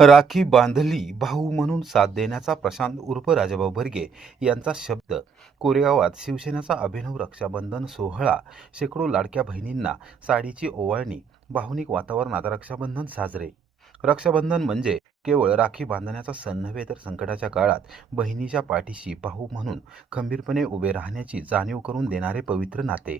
राखी बांधली भाऊ म्हणून साथ देण्याचा प्रशांत उर्फ राजाभाऊ बर्गे यांचा शब्द. कोरेगावात शिवसेनेचा अभिनव रक्षाबंधन सोहळा. शेकडो लाडक्या बहिणींना साडीची ओवाळणी. भावनिक वातावरणात रक्षाबंधन साजरे. रक्षाबंधन म्हणजे केवळ राखी बांधण्याचा सण नव्हे, तर संकटाच्या काळात बहिणीच्या पाठीशी भाऊ म्हणून खंबीरपणे उभे राहण्याची जाणीव करून देणारे पवित्र नाते.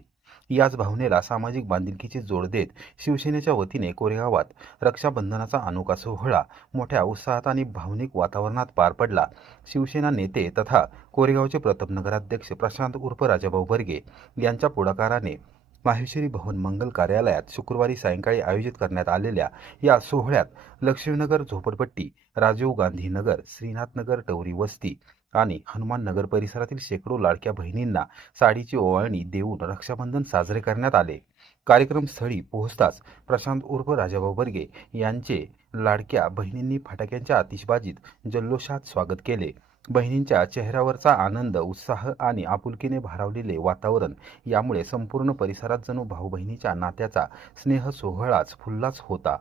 याच भावनेला सामाजिक बांधिलकीची जोड देत शिवसेनेच्या वतीने कोरेगावात रक्षाबंधनाचा अनोखा सोहळा मोठ्या उत्साहात आणि भावनिक वातावरणात पार पडला. शिवसेना नेते तथा कोरेगावचे प्रथम नगराध्यक्ष प्रशांत उर्फ राजाभाऊ बर्गे यांच्या पुढाकाराने माहेश्वरी भवन मंगल कार्यालयात शुक्रवारी सायंकाळी आयोजित करण्यात आलेल्या या सोहळ्यात लक्ष्मीनगर झोपडपट्टी, राजीव गांधी नगर, श्रीनाथ नगर, टवरी वस्ती आणि हनुमान नगर परिसरातील शेकडो लाडक्या बहिणींना साडीची ओवाळणी देऊन रक्षाबंधन साजरे करण्यात आले. कार्यक्रम स्थळी पोहोचताच प्रशांत उर्फ राजाभाऊ बर्गे यांचे लाडक्या बहिणींनी फटाक्यांच्या आतिषबाजीत जल्लोषात स्वागत केले. बहिणींच्या चेहऱ्यावरचा आनंद, उत्साह आणि आपुलकीने भारावलेले वातावरण यामुळे संपूर्ण परिसरात जणू भाऊ बहिणीच्या नात्याचा स्नेह सोहळाच फुललाच होता.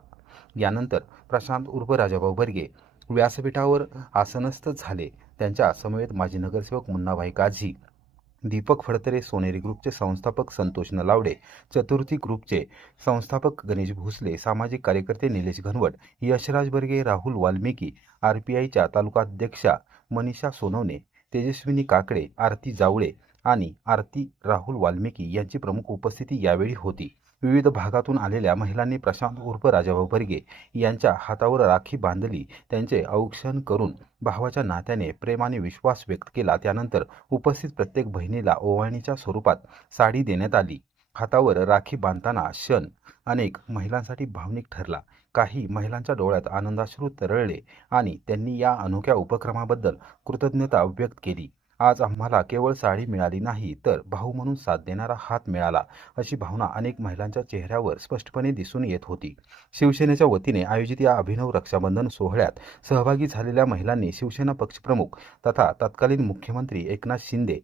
यानंतर प्रशांत उर्फ राजाभाऊ बर्गे व्यासपीठावर आसनस्थ झाले. त्यांच्या समवेत माजी नगरसेवक मुन्नाभाई काझी, दीपक फडतरे, सोनेरी ग्रुपचे संस्थापक संतोष नलावडे, चतुर्थी ग्रुपचे संस्थापक गणेश भोसले, सामाजिक कार्यकर्ते निलेश घनवट, यशराज बर्गे, राहुल वाल्मिकी, RPIच्या तालुकाध्यक्षा मनीषा सोनवणे, तेजस्विनी काकडे, आरती जावळे आणि आरती राहुल वाल्मिकी यांची प्रमुख उपस्थिती यावेळी होती. विविध भागातून आलेल्या महिलांनी प्रशांत उर्फ राजाभाऊ बर्गे यांच्या हातावर राखी बांधली. त्यांचे औक्षण करून भावाच्या नात्याने प्रेम आणि विश्वास व्यक्त केला. त्यानंतर उपस्थित प्रत्येक बहिणीला ओवाळणीच्या स्वरूपात साडी देण्यात आली. हातावर राखी बांधताना क्षण अनेक महिलांसाठी भावनिक ठरला. काही महिलांच्या डोळ्यात आनंदाश्रू तरळले आणि त्यांनी या अनोख्या उपक्रमाबद्दल कृतज्ञता व्यक्त केली. आज आम्हाला केवळ साडी मिळाली नाही, तर भाऊ म्हणून साथ देणारा हात मिळाला, अशी भावना अनेक महिलांच्या चेहऱ्यावर स्पष्टपणे दिसून येत होती. शिवसेनेच्या वतीने आयोजित या अभिनव रक्षाबंधन सोहळ्यात सहभागी झालेल्या महिलांनी शिवसेना पक्षप्रमुख तथा तत्कालीन मुख्यमंत्री एकनाथ शिंदे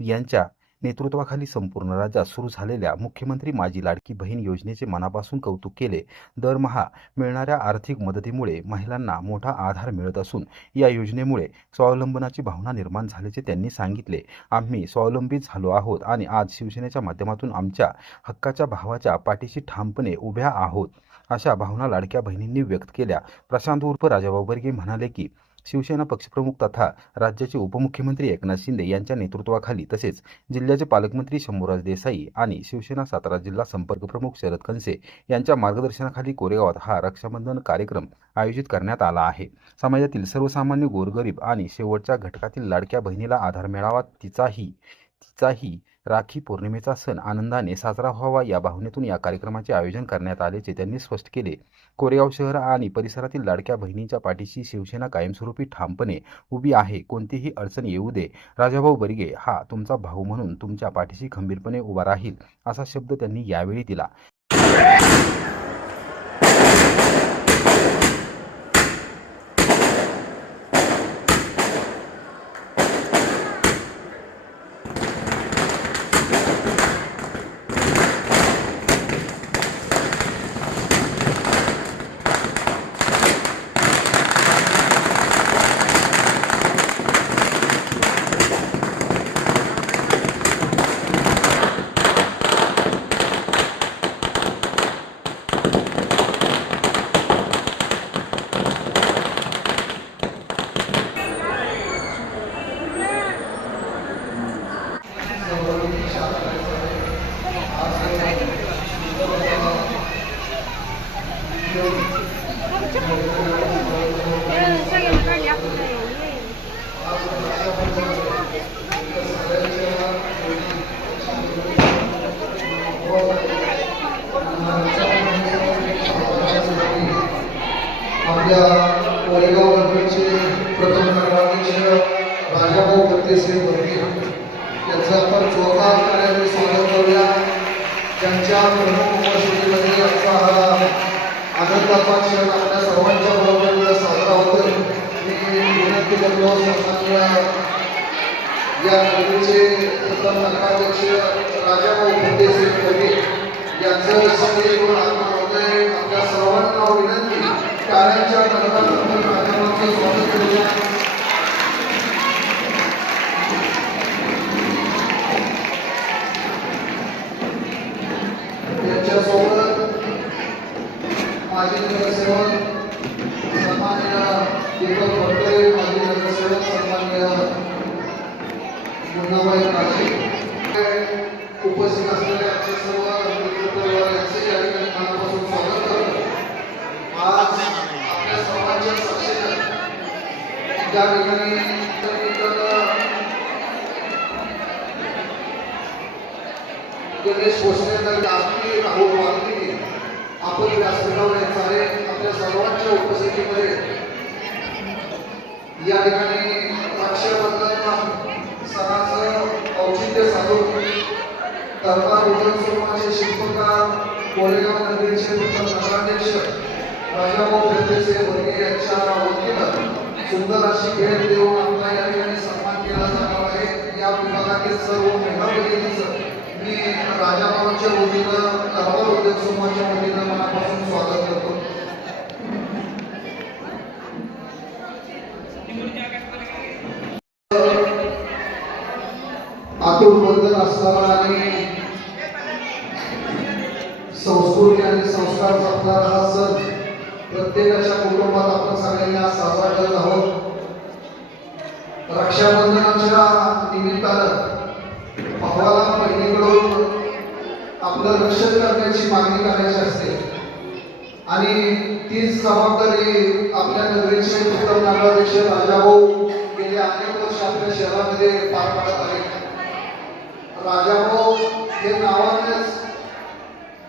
यांच्या नेतृत्वाखाली संपूर्ण राज्यात सुरू झालेल्या मुख्यमंत्री माझी लाडकी बहीण योजनेचे मनापासून कौतुक केले. दरमहा मिळणाऱ्या आर्थिक मदतीमुळे महिलांना मोठा आधार मिळत असून या योजनेमुळे स्वावलंबनाची भावना निर्माण झाल्याचे त्यांनी सांगितले. आम्ही स्वावलंबी झालो आहोत आणि आज शिवसेनेच्या माध्यमातून आमच्या हक्काच्या भावाच्या पाठीशी ठामपणे उभ्या आहोत, अशा भावना लाडक्या बहिणींनी व्यक्त केल्या. प्रशांत उर्फ राजाभाऊ बर्गे म्हणाले की शिवसेना पक्षप्रमुख तथा राज्याचे उपमुख्यमंत्री एकनाथ शिंदे यांच्या नेतृत्वाखाली, तसेच जिल्ह्याचे पालकमंत्री शंभूराज देसाई आणि शिवसेना सातारा जिल्हा संपर्क प्रमुख शरद कनसे यांच्या मार्गदर्शनाखाली कोरेगावात हा रक्षाबंधन कार्यक्रम आयोजित करण्यात आला आहे. समाजातील सर्वसामान्य, गोरगरीब आणि शेवटच्या घटकातील लाडक्या बहिणीला आधार मिळावा, तिचाही राखी पौर्णिमेचा सण आनंदाने साजरा व्हावा, या भावनेतून या कार्यक्रमाचे आयोजन करण्यात आल्याचे त्यांनी स्पष्ट केले. कोरेगाव शहर आणि परिसरातील लाडक्या बहिणींच्या पाठीशी शिवसेना कायमस्वरूपी ठामपणे उभी आहे. कोणतीही अडचण येऊ दे, राजाभाऊ बर्गे हा तुमचा भाऊ म्हणून तुमच्या पाठीशी खंबीरपणे उभा राहील, असा शब्द त्यांनी यावेळी दिला. आपल्या कोरेगाव गणपतीचे प्रथम नगराध्यक्ष राजाभाऊ बर्गे यांचं आपण जोरदार करण्याचे स्वागत करूया. त्यांच्या प्रमुख उपस्थितीमध्ये आजचा हा आनंदाचा क्षण आपल्या सर्वांच्या बरोबर साजरा होतोय. मी विनंती करतो सन्माननीय या गणपतीचे प्रथम नगराध्यक्ष राजाभाऊ बर्गे यांचं संदेश आपल्या सर्वांना विनंती टाळ्यांच्या आपलं स्वागत करूया. त्यांच्यासोबत माजी नगरसेवक सन्माननीय दीपक भटकरे, माजी नगरसेवक सन्माननीय मुन्नाबाई काळे, उपस्थित असलेले आमचे सर्व मित्रपरिवार यांचे या ठिकाणी मनापासून स्वागत करतो. आज आपल्या सर्वांच्या साक्षीने या ठिकाणी गणेश भोसले आरती राहुल वाल्मिकी आपण व्यासपीठावर येत आहे. आपल्या सर्वांच्या उपस्थितीमध्ये या ठिकाणी रक्षाबंधन सणाचं औचित्य साधून दरबार उदय समूहाचे शिल्पकार कोरेगाव नगरीचे प्रथम नगराध्यक्ष राजाभाऊ पेरदेसे वर्गे यांच्या वतीनं सुंदर अशी भेट देऊन आपला या ठिकाणी सन्मान केला जाणार आहे. या विभागातील सर्व महिला भगिनींचं मी राजाभाऊंच्या वतीनं दरबार उद्योग समूहाच्या वतीनं मनापासून स्वागत करतो. आतून बंधन असणारा आणि संस्कृती आणि संस्कार जपणारा हा सण प्रत्येकाच्या कुटुंबात आपण सगळ्यांना साजरा करत आहोत. रक्षाबंधनाच्या निमित्तानं भावाला बहिणीकडून आपलं रक्षण करण्याची मागणी करायची असते आणि तीच जबाबदारी आपल्या नगरीचे उत्तम नगराध्यक्ष राजाभाऊ गेले अनेक वर्ष आपल्या शहरामध्ये पार पाडत आहेत. राजाभाऊ हे नावानेच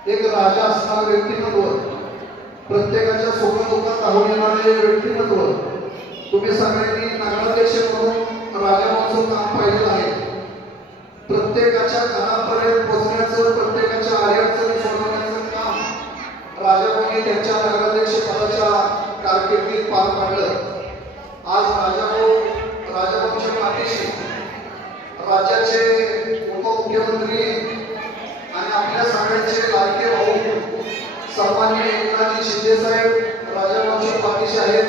एक राजा असणारं व्यक्तिमत्व, प्रत्येकाच्या सुखदुःखात धावून येणारे व्यक्तिमत्व. तुम्ही सगळ्यांनी नगराध्यक्ष म्हणून राजाभाऊचं काम पाहिलेलं आहे. प्रत्येकाच्या घरापर्यंत पोहोचण्याचं, प्रत्येकाच्या अडचणी सोडवण्याचं काम राजाभाऊंनी त्यांच्या नगराध्यक्ष पदाच्या कारकिर्दीत पार पाडलं. आज राजाभाऊंच्या पाठीशी राज्याचे उपमुख्यमंत्री आणि आपल्या सगळ्यांचे लाडके भाऊ सन्माननीय एकनाथजी शिंदे साहेब राजाभाऊंच्या पाठीशी आहेत.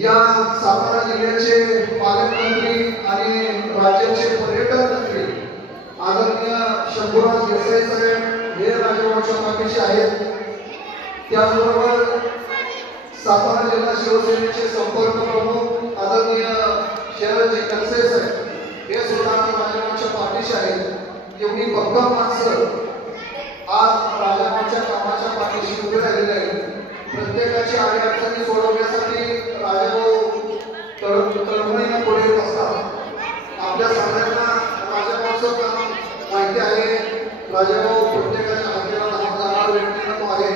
या सातारा जिल्ह्याचे पालकमंत्री आणि राज्याचे पर्यटन मंत्री आदरणीय शंभूराज देसाई साहेब हे राजाभाऊंच्या पाठीशी आहेत. त्याचबरोबर सातारा जिल्हा शिवसेनेचे संपर्क प्रमुख आदरणीय शरदजी कनसे साहेब हे सुद्धा राजाभाऊंच्या पाठीशी आहेत. एवढी भक्कम माणसं आज राजाभाऊंच्या कामाच्या पाठीशी उभे राहिलेले आहेत. प्रत्येकाची अडचणी सोडवण्यासाठी राजाभाऊ तळमळीने पुढे येत असतात. आपल्या सगळ्यांना राजाभाऊचं काम माहिती आहे. राजाभाऊ प्रत्येकाच्या हाकेला लहान जाणारा व्यक्तिमत्व आहे.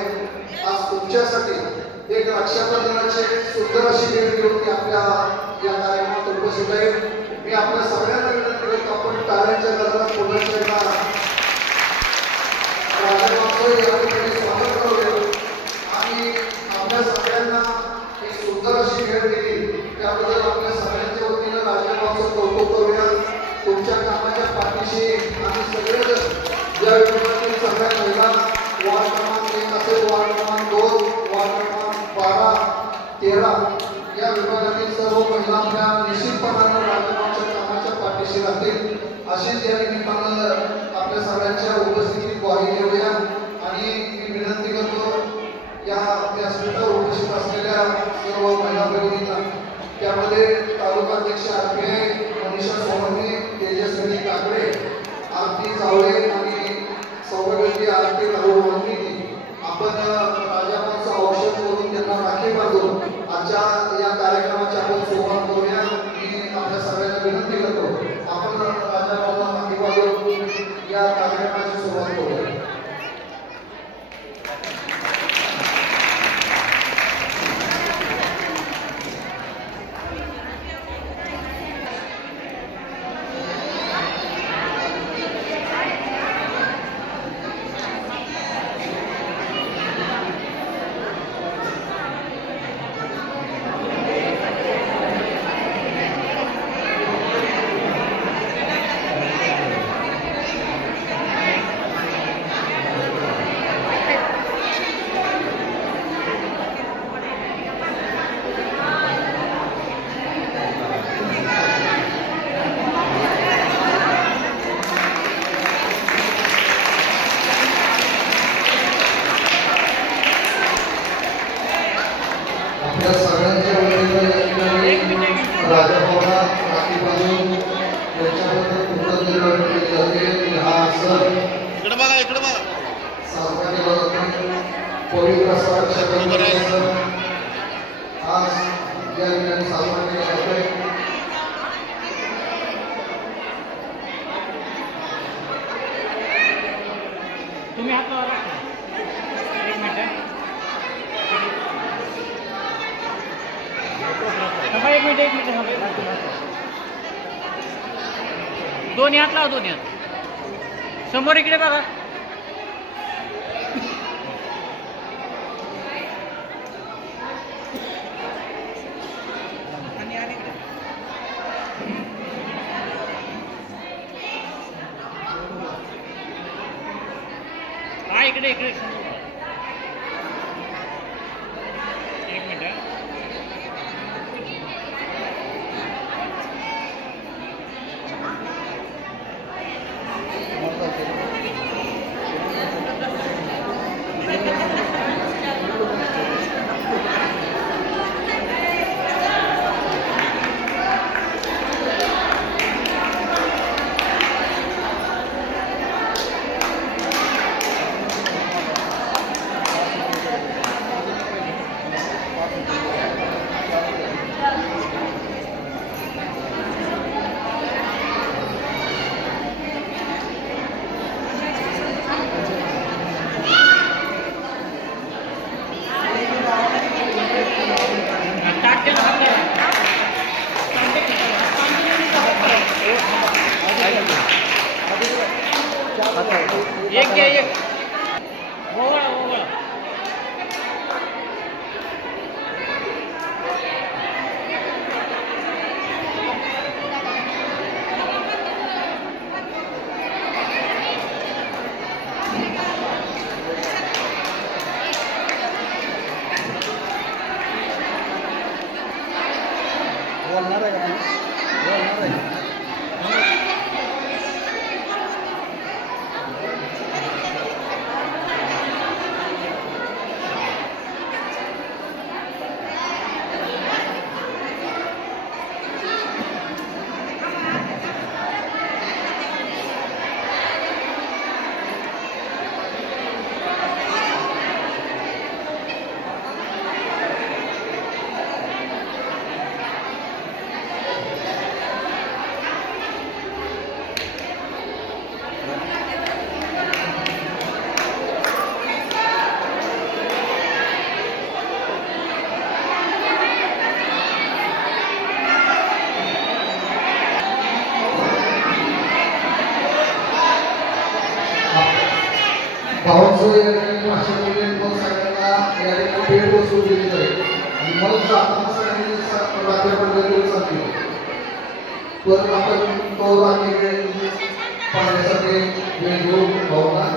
आज तुमच्यासाठी एक रक्षाबंधनाची सुंदर अशी भेट घेऊन ते आपल्या या कार्यक्रमात उपस्थित आहे. मी आपल्या सगळ्यांना विनंती करतो, आपण टाळ्यांच्या गजरात पुन्हा एकदा राजाभाऊचं या ठिकाणी स्वागत करूया आणि आपल्या सगळ्यांना एक सुंदर अशी भेट दिली त्याबद्दल आपल्या सगळ्यांच्या वतीनं राजाभाऊचं कौतुक करूया. तुमच्या कामाच्या पाठीशी आम्ही सगळेजण या विभागातील सगळ्या महिला वार्ड क्रमांक 1 असेल, वार्ड क्रमांक 2, वार्ड क्रमांक 12, 13 या विभागातील सर्व महिला आपल्या निश्चितपणानं राजाभाऊंच्या कामाच्या पाठीशी राहतील अशीच या निमित्तानं आपल्या सगळ्यांच्या उपस्थितीत ग्वाही देऊया. आणि मी विनंती करतो या व्यासपीठावर उपस्थित असलेल्या सर्व महिला भगिनींना, त्यामध्ये तालुका अध्यक्ष आरपीआय मनीषा सोमनी, तेजस्विनी काकडे, आरती चावळे आणि सौभाग्यवती आरती राहुल वाल्मिकी आपण राजाभाऊंचं औषध करून त्यांना राखी बांधून आजच्या या कार्यक्रमाची आपण सुरुवात करूया. मी आपल्या सगळ्यांना विनंती करतो, आपण राजाभाऊंना राखी बांधून या कार्यक्रमाची सुरुवात करूया. या सगळ्यांच्या वतीनं या ठिकाणी राजा भवनात राखी बांधून त्यांच्याबद्दल कृतज्ञता व्यक्त केली जाते की हा सण साजरा केला जातो. पवित्र असा रक्षाबंधनाचा सण आज या ठिकाणी साजरा केला जातोय. तुम्ही हात लावा. एक मिनिट एक मिनिट दोन्ही हात लावा. दोन्ही हात समोर इकडे बघा. हा इकडे इकडे एक मिनिट. एक घ्या एक ओवळा ओवळा. बोलणार आहे का? बोलणार आहे. भावांचं या ठिकाणी भाषण केले. मग सगळ्यांना या ठिकाणी भेट वस्तू दिली जाईल आणि मग जाताना सगळ्यांनी रात्री पद्धतीने सांगितलं. परत आपण तो रात्री पाहण्यासाठी वेळ घेऊन भावना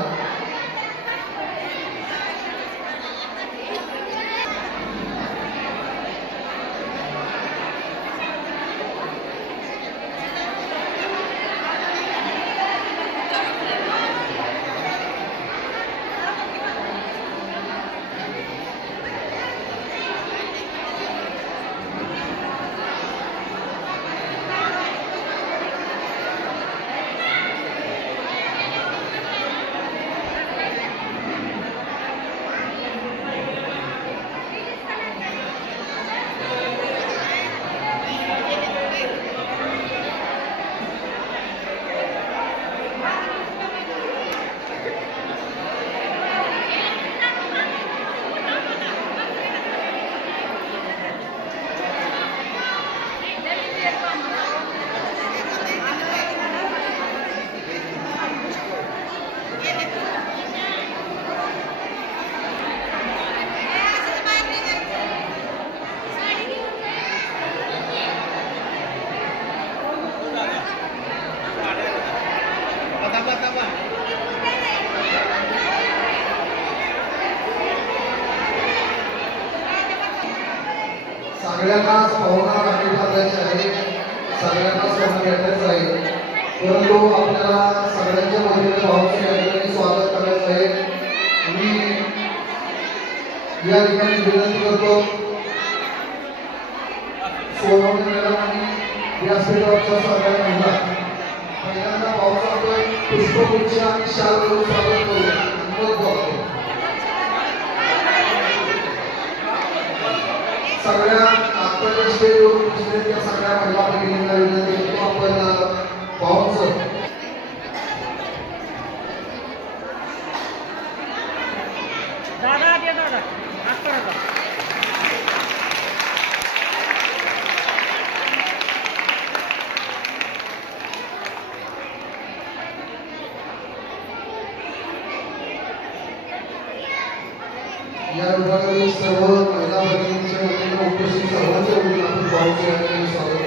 सगळ्यांनाच भावना राखली बांधायची आहे. सगळ्यांना सोनं भेटायचं आहे. परंतु आपल्याला सगळ्यांच्या मदतीने भावाचं या ठिकाणी स्वागत करायचं आहे. मी या ठिकाणी विनंती करतो सोनवणे मॅडम आणि व्यासपीठावरच्या सगळ्या महिला पहिल्यांदा पावसातोय पुष्पगुच्छ आणि शाल देऊन स्वागत करू मग बोलतो. सगळ्या आत्ताच्या स्टेजवर पोहोचले त्या सगळ्या महिला भगिनींना विनंती करतो आपण पाहून दादा दे दादा हात करा. या विभागातील सर्व महिला भगिनींच्या वतीने उपस्थित सर्वांच्या वतीने आपण पाहूया आणि स्वागत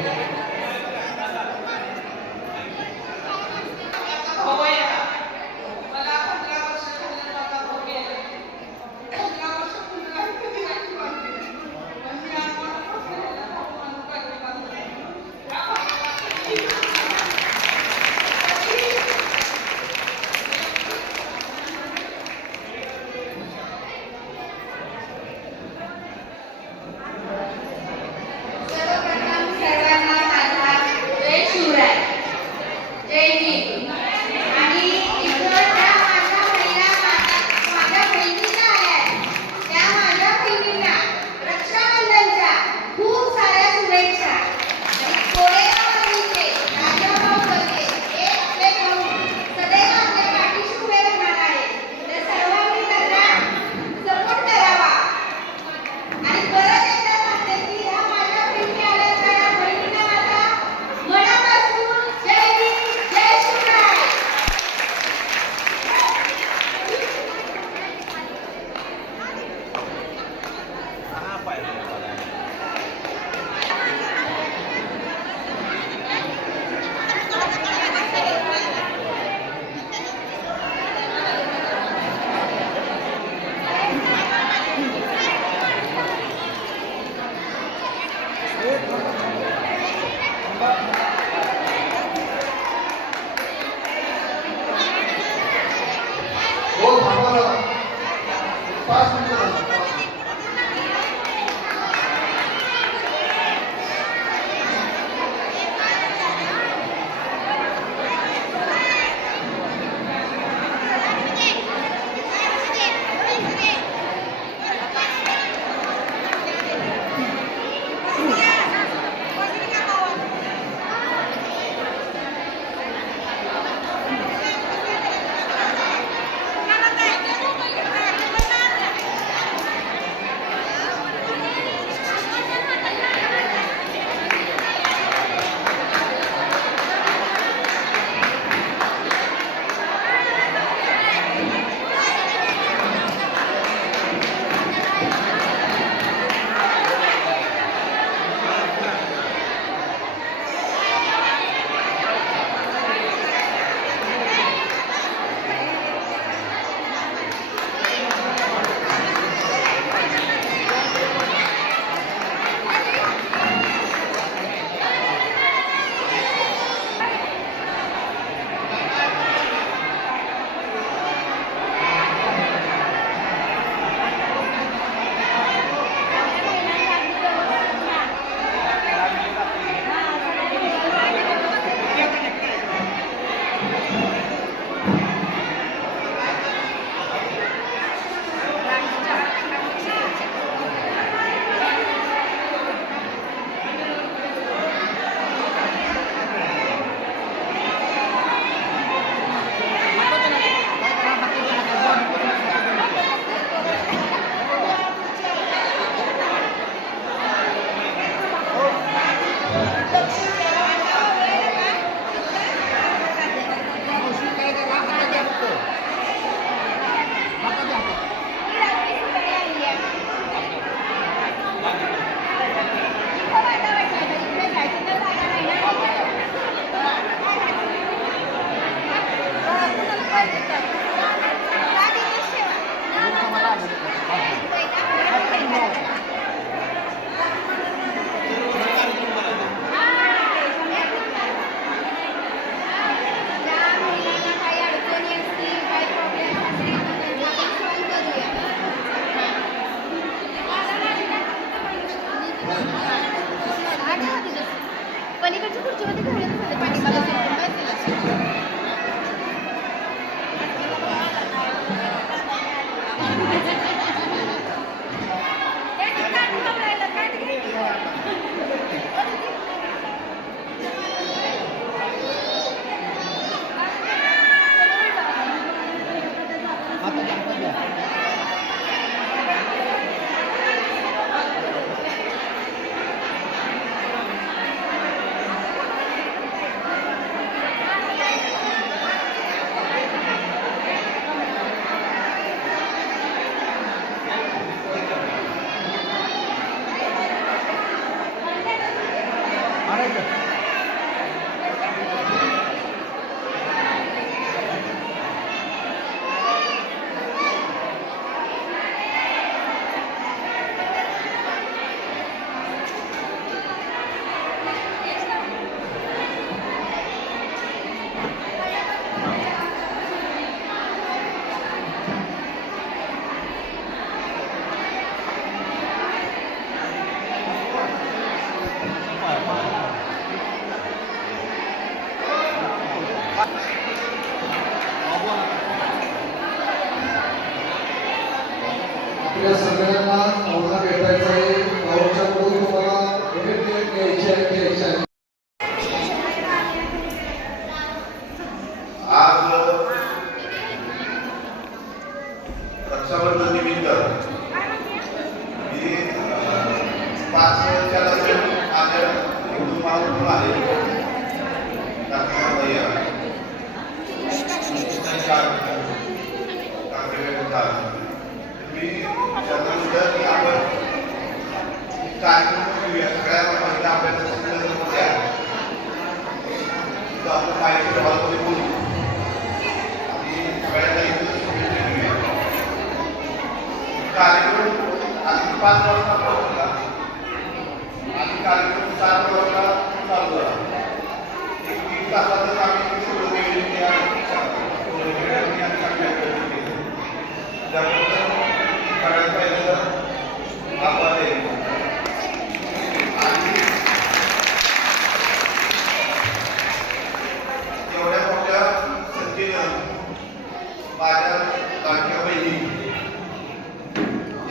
हो थांबा 5 मिनिटं. पलीकडच्या खुर्चीमध्ये घालून झाले पाठीमागे फिरवून काय केलं असेल? आपल्या सगळ्यांना पाहुणा भेटायचा आहे. पाहुण्याकडून तुम्हाला घ्यायचे आहे. आज रक्षाबंधन निमित्त मी 5 वर्षाला माझ्या हिंदू महाराष्ट्र आले मी त्यानंतर की आपण कार्यक्रम घेऊया. सगळ्या महिला अभ्यासाच्या होत्या तर आपण माहिती हॉलमध्ये बोलू आणि सगळ्यांना इथं शुभेच्छा घेऊया. कार्यक्रम आधी 5 वाजता पोहोचला आणि कार्यक्रम 7 वाजता चालू झाला. 1-3 तासातच आम्ही सगळं वेगवेगळ्या त्याबद्दल सगळ्यात पहिलं आभार आहे. आणि एवढ्या मोठ्या संख्येनं माझ्या लाडक्या बहिणी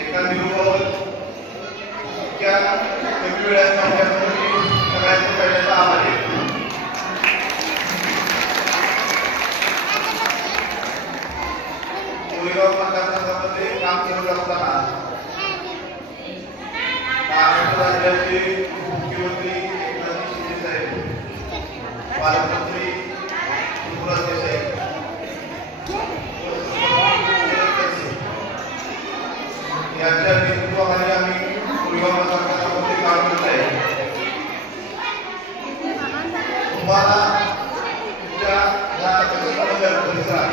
एका निरोपावर इतक्या कमी वेळात माझ्यासाठी सगळ्यांच्या पहिल्यांदा आभार आहे. कोरेगाव मतदारसंघामध्ये काम करत असताना महाराष्ट्र राज्याचे मुख्यमंत्री एकनाथ शिंदे साहेब, पालकमंत्री सुब्रत देसाई, यांच्या नेतृत्वाखाली आम्ही कोरेगाव मतदारसंघामध्ये काम करत आहे. तुम्हाला तुमच्या या परिसरात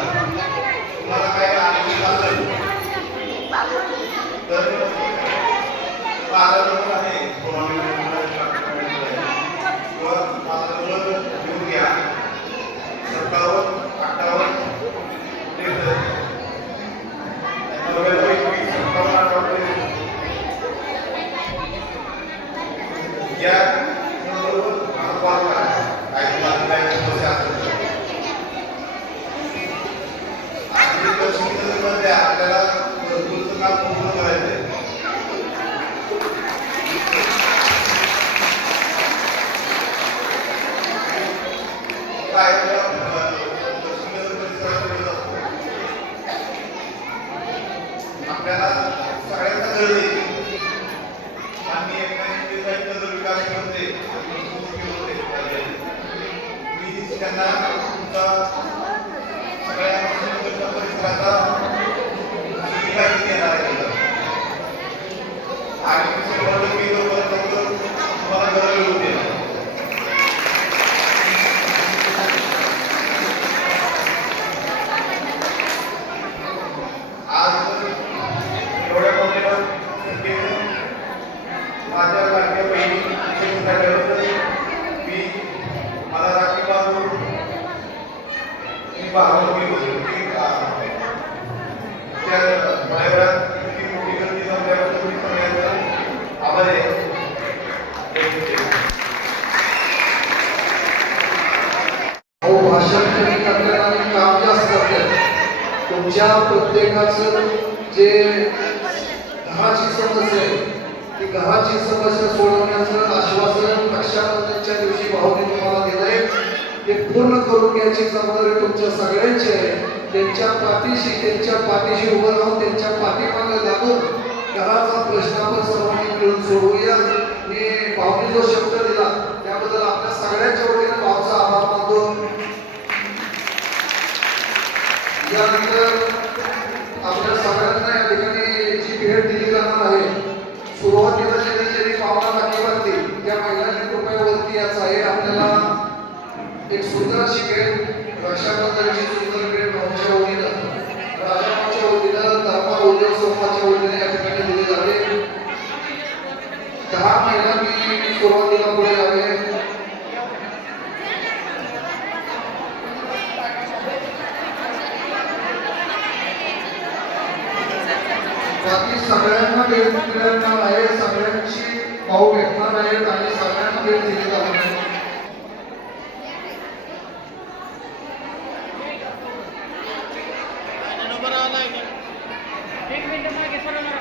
तुम्हाला काही आनंद असेल तर 12 लोक आहे किंवा 12 लोक घेऊन घ्या. 57, 58 या कॉल करा. काय समस्या असेल मध्ये आपल्याला भरपूरचं काम पूर्ण करायचं आहे. काय आपल्याला सगळ्यांना गरज आहे. आणि एकमेकांचा विकास करते मी त्यांना तुमचा सगळ्या परिसराचा देणार आहे. आणि तुम्हाला गरज होते. आज एवढ्या मोठ्या माझ्या लाडक्या बहिणी मी मला राखी बांधून मी भावना होती त्या ड्रायव्हरात इतकी मोठी गर्दी जमल्याबद्दल मी सगळ्यांचा आभार आहे. तुमच्या प्रत्येकाचं जे घराची समस्या आहे ती घराची समस्या सोडवण्याचं आश्वासन रक्षाबंधनच्या दिवशी भाऊने तुम्हाला दिलंय ते पूर्ण करून घ्यायची जबाबदारी तुमच्या सगळ्यांची आहे. त्यांच्या पाठीशी उभं राहून त्यांच्या पाठीमागे लागून घराचा प्रश्न आपण सर्वांनी मिळून सोडवूया. मी भाऊने जो शब्द दिला त्याबद्दल आपल्या सगळ्यांच्या वतीने भाऊचा आभार मानतो. यानंतर आपल्या सगळ्यांना या ठिकाणी जी भेट दिली जाणार आहे सुरुवातीला ज्यांनी पावला टाकी बांधली त्या महिलांनी कृपयावरती याचा आहे आपल्याला एक सुंदर अशी भेट रक्षाबंधनची सुंदर भेट भाऊच्या वतीनं राजाभाऊच्या वतीनं धर्मा उद्योग समूहाच्या वतीने या ठिकाणी दिली जाते. 10 महिलांनी सुरुवातीला पुढे यावे. बाकी सगळ्यांना भेट मिळणार आहे. सगळ्यांची भाऊ भेटणार आहेत आणि सगळ्यांना भेट दिली जाणार आहे. एक मिनिट मागे सरळ जरा.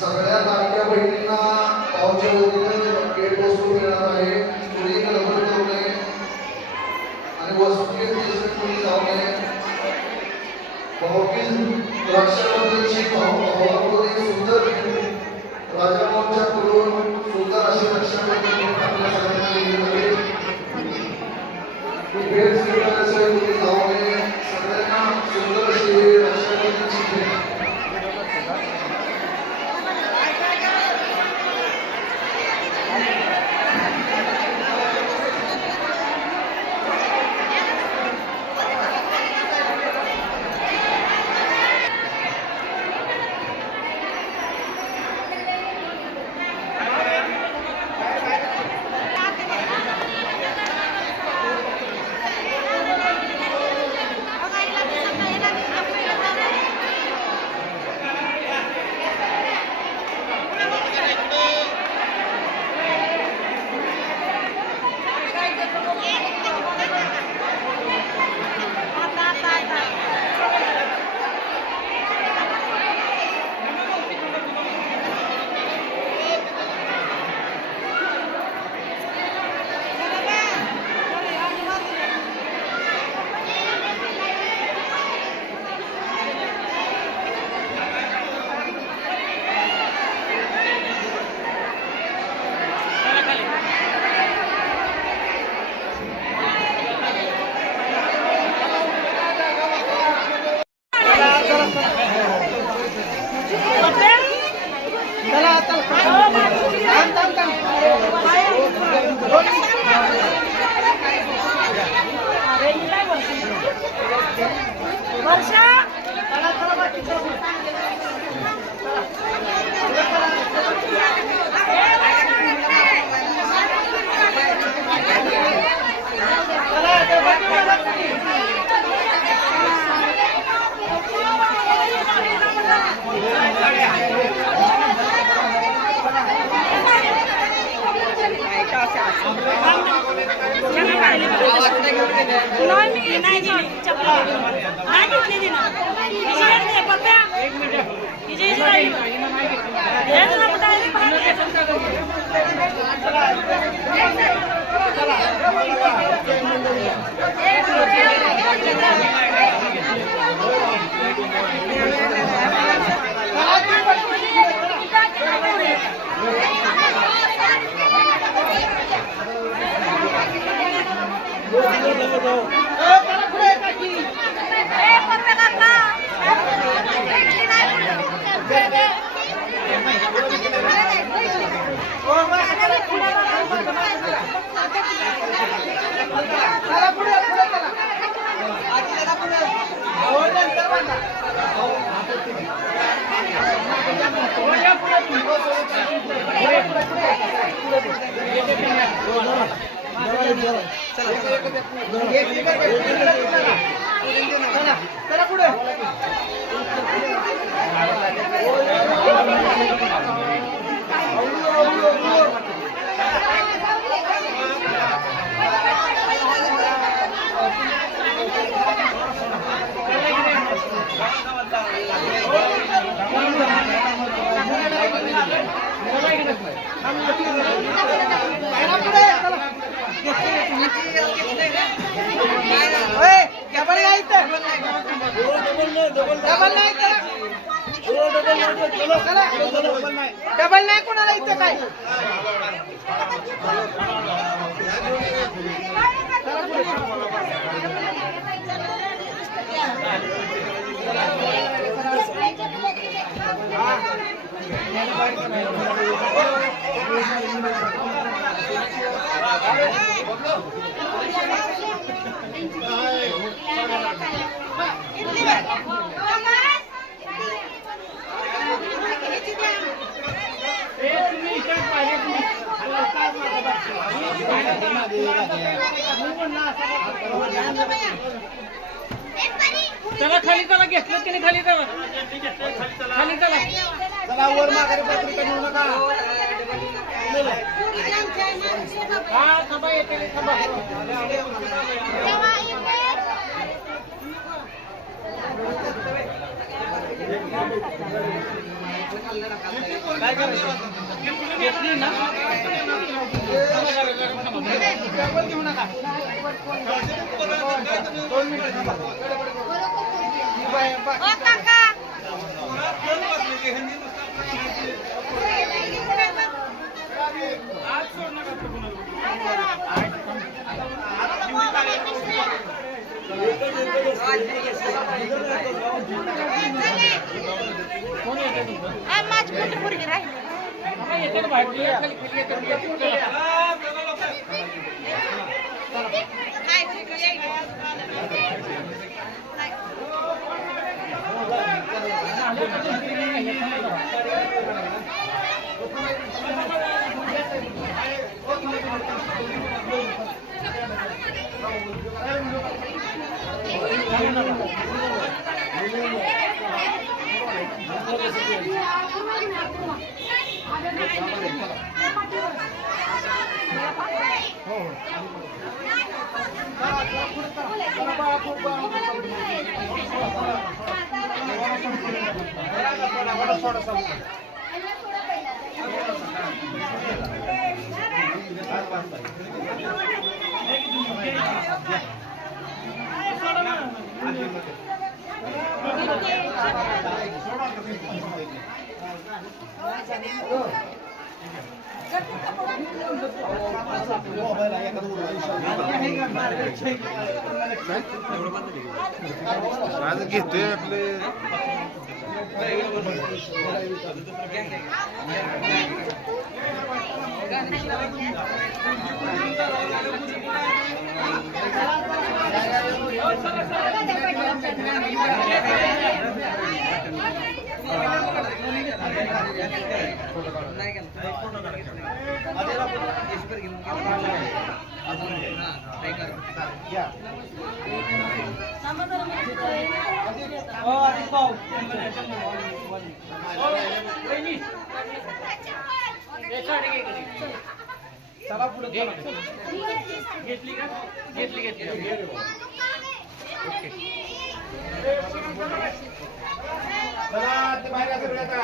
सगळ्या लाडक्या बहिणींना भाऊच्या वतीनं भेट वस्तू मिळणार आहे. कुणी गडबड करू नये आणि वस्तूचे दिवस कुणी जाऊ नये. भाऊबीज रक्षाबंधनची भावामध्ये सुंदर राजाभाऊच्या कडून सुंदर अशी रक्षाबंधन आपल्या सगळ्यांना दिली जाते. ही भेट स्वीकारण्यासाठी कुणी जाऊ नये. सगळ्यांना सुंदर अशी रक्षाबंधनची भेट. चला पुढे डबल नाही करा. चला. डबल नाही कोणाला इथं काय चला खाली चला घेतलं त्याने खाली चला खाली चला चला वर माघारी पत्रिका नेऊ नका हा थांबा येते थांबा काय करायचं घेतली ना डबल घेऊ नका 2 मिनिटं थांबा. ही बाई- ओ काका कोण येते तुमचं माझी मोठी मुलगी राहिली थांबा येते ना बाहेर खाली खाली येते आज घेतोय आपले चला पुढे घेतली का घेतली चला ते बाहेर या सगळे आता